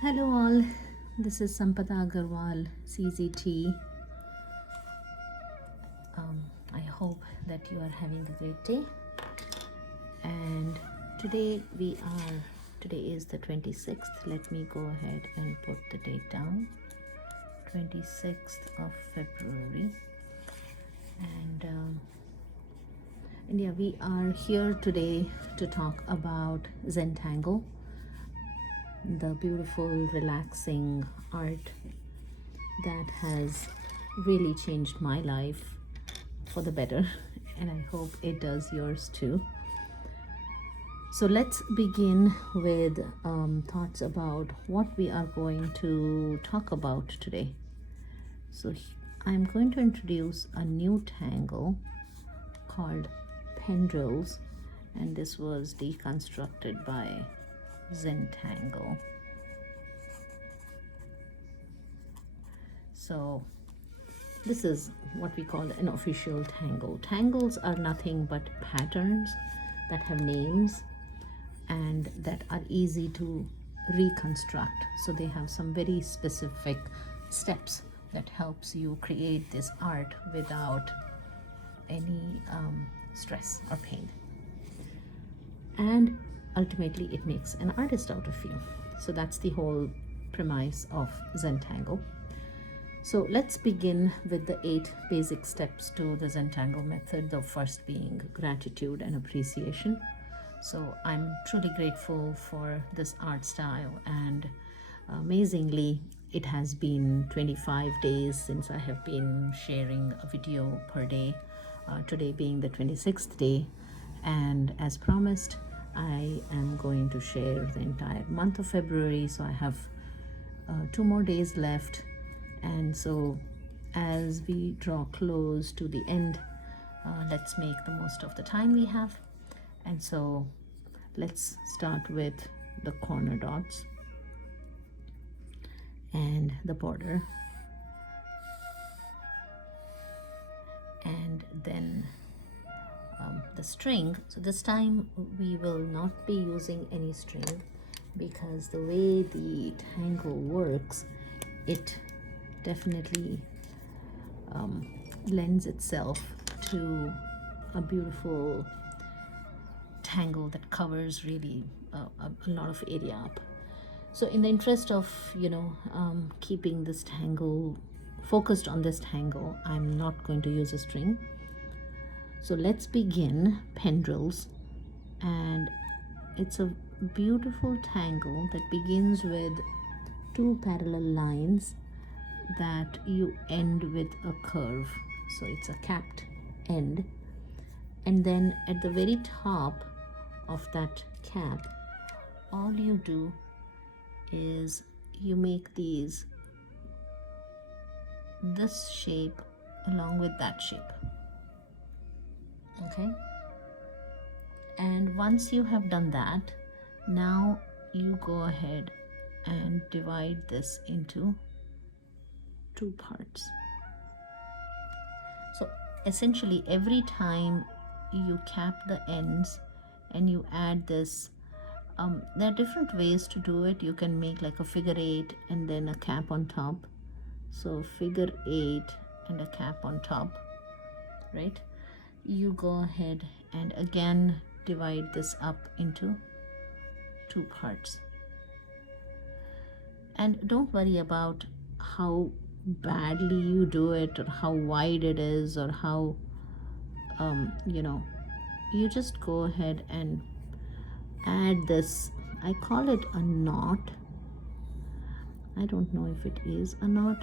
Hello all, this is Sampada Agarwal, CZT. I hope that you are having a great day. And today is the 26th. Let me go ahead and put the date down. 26th of February. And yeah, we are here today to talk about Zentangle, the beautiful, relaxing art that has really changed my life for the better, and I hope it does yours too. So let's begin with thoughts about what we are going to talk about today. So I'm going to introduce a new tangle called PENDRILLS, and this was deconstructed by Zentangle. So this is what we call an official tangle. Tangles are nothing but patterns that have names and that are easy to reconstruct. So they have some very specific steps that helps you create this art without any stress or pain. And ultimately it makes an artist out of you. So that's the whole premise of Zentangle. So let's begin with the 8 basic steps to the Zentangle method, the first being gratitude and appreciation. So I'm truly grateful for this art style, and amazingly, it has been 25 days since I have been sharing a video per day, today being the 26th day. And as promised, I am going to share the entire month of February, so I have 2 more days left. And so as we draw close to the end, let's make the most of the time we have. And so let's start with the corner dots and the border, and then the string. So this time we will not be using any string, because the way the tangle works, it definitely lends itself to a beautiful tangle that covers really a lot of area up. So in the interest of keeping this tangle focused on this tangle, I'm not going to use a string. So let's begin PENDRILLS, and it's a beautiful tangle that begins with 2 parallel lines that you end with a curve. So it's a capped end, and then at the very top of that cap, all you do is you make this shape along with that shape. Okay, and once you have done that, now you go ahead and divide this into 2 parts. So essentially every time you cap the ends and you add this, there are different ways to do it. You can make like a figure 8 and then a cap on top. So figure 8 and a cap on top, right? You go ahead and again divide this up into 2 parts. And don't worry about how badly you do it, or how wide it is, or how you just go ahead and add this. I call it a knot. I don't know if it is a knot,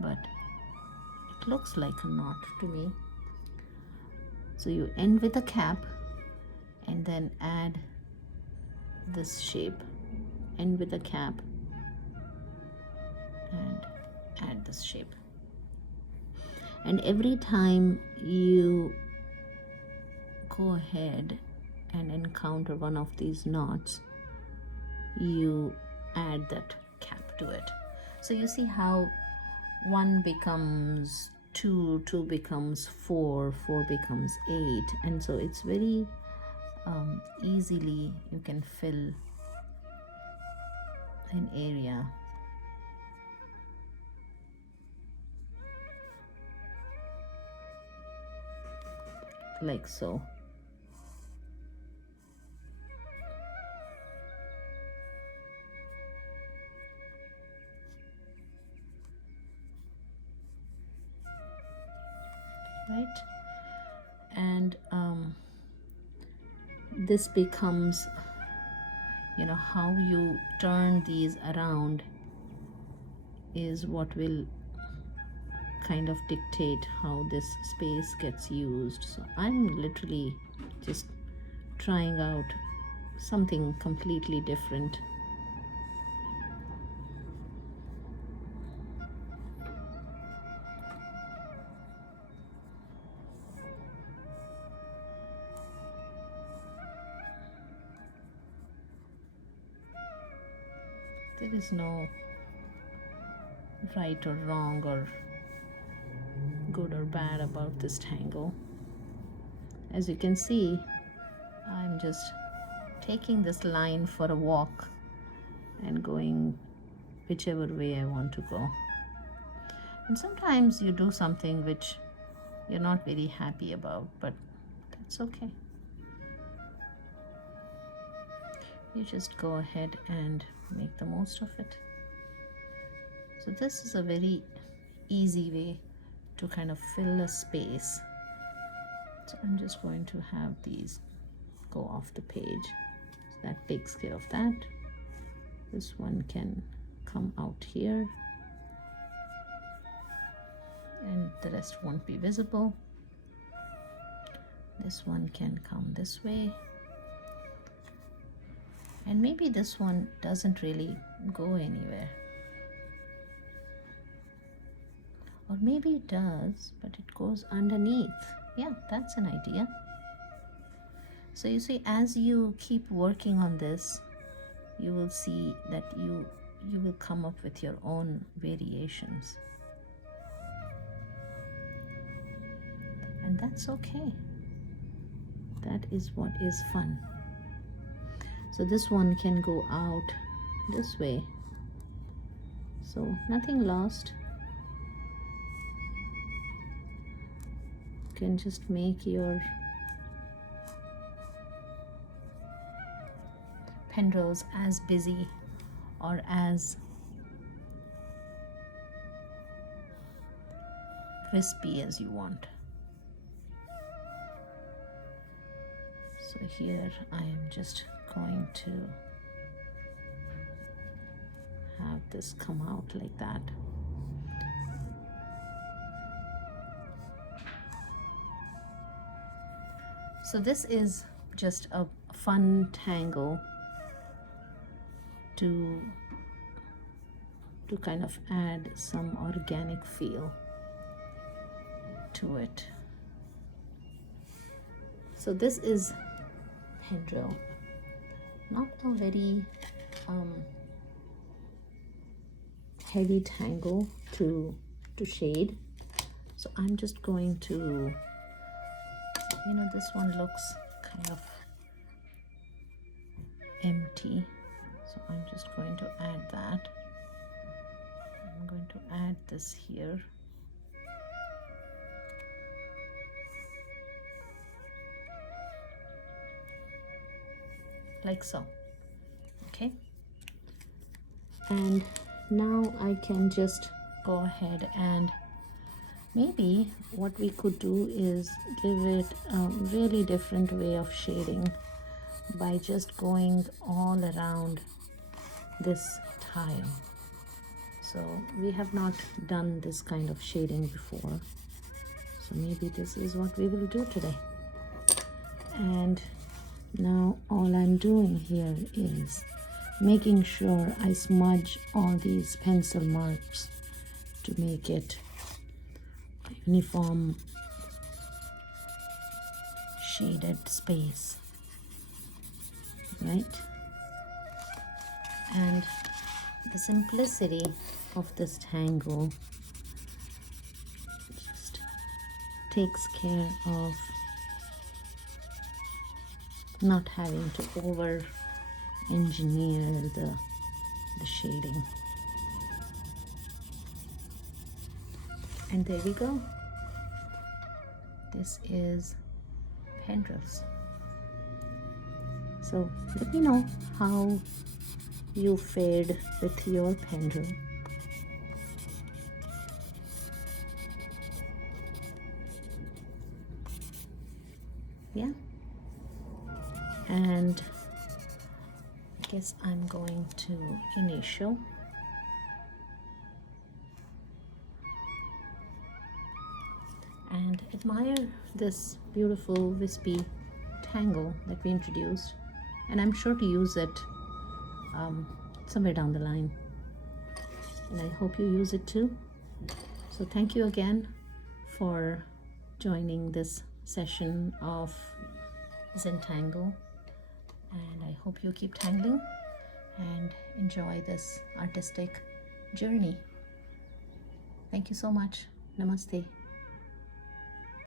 but it looks like a knot to me. So you end with a cap and then add this shape, end with a cap and add this shape. And every time you go ahead and encounter one of these knots, you add that cap to it. So you see how 1 becomes 2, 2 becomes 4, 4 becomes 8, and so it's very easily you can fill an area like so. Right? And this becomes, you know, how you turn these around is what will kind of dictate how this space gets used. So I'm literally just trying out something completely different. There is no right or wrong or good or bad about this tangle. As you can see, I'm just taking this line for a walk and going whichever way I want to go. And sometimes you do something which you're not very happy about, but that's okay. You just go ahead and make the most of it. So this is a very easy way to kind of fill a space. So I'm just going to have these go off the page. So that takes care of that. This one can come out here and the rest won't be visible. This one can come this way. And maybe this one doesn't really go anywhere. Or maybe it does, but it goes underneath. Yeah, that's an idea. So you see, as you keep working on this, you will see that you will come up with your own variations. And that's okay. That is what is fun. So this one can go out this way. So nothing lost. You can just make your pendrils as busy or as wispy as you want. So here I am just going to have this come out like that. So this is just a fun tangle to kind of add some organic feel to it. So this is pendril, not a very heavy tangle to shade. So I'm just going to, you know, this one looks kind of empty, so I'm just going to add that. I'm going to add this here. Like so. Okay, and now I can just go ahead and maybe what we could do is give it a really different way of shading by just going all around this tile. So we have not done this kind of shading before, so maybe this is what we will do today. And now all I'm doing here is making sure I smudge all these pencil marks to make it a uniform shaded space, right? And the simplicity of this tangle just takes care of not having to over engineer the shading. And there we go. This is PENDRILLS. So let me know how you fared with your pendrill. Yeah, and I guess I'm going to initial. And admire this beautiful wispy tangle that we introduced, and I'm sure to use it somewhere down the line, and I hope you use it too. So thank you again for joining this session of Zentangle, and I hope you keep tangling and enjoy this artistic journey. Thank you so much. Namaste.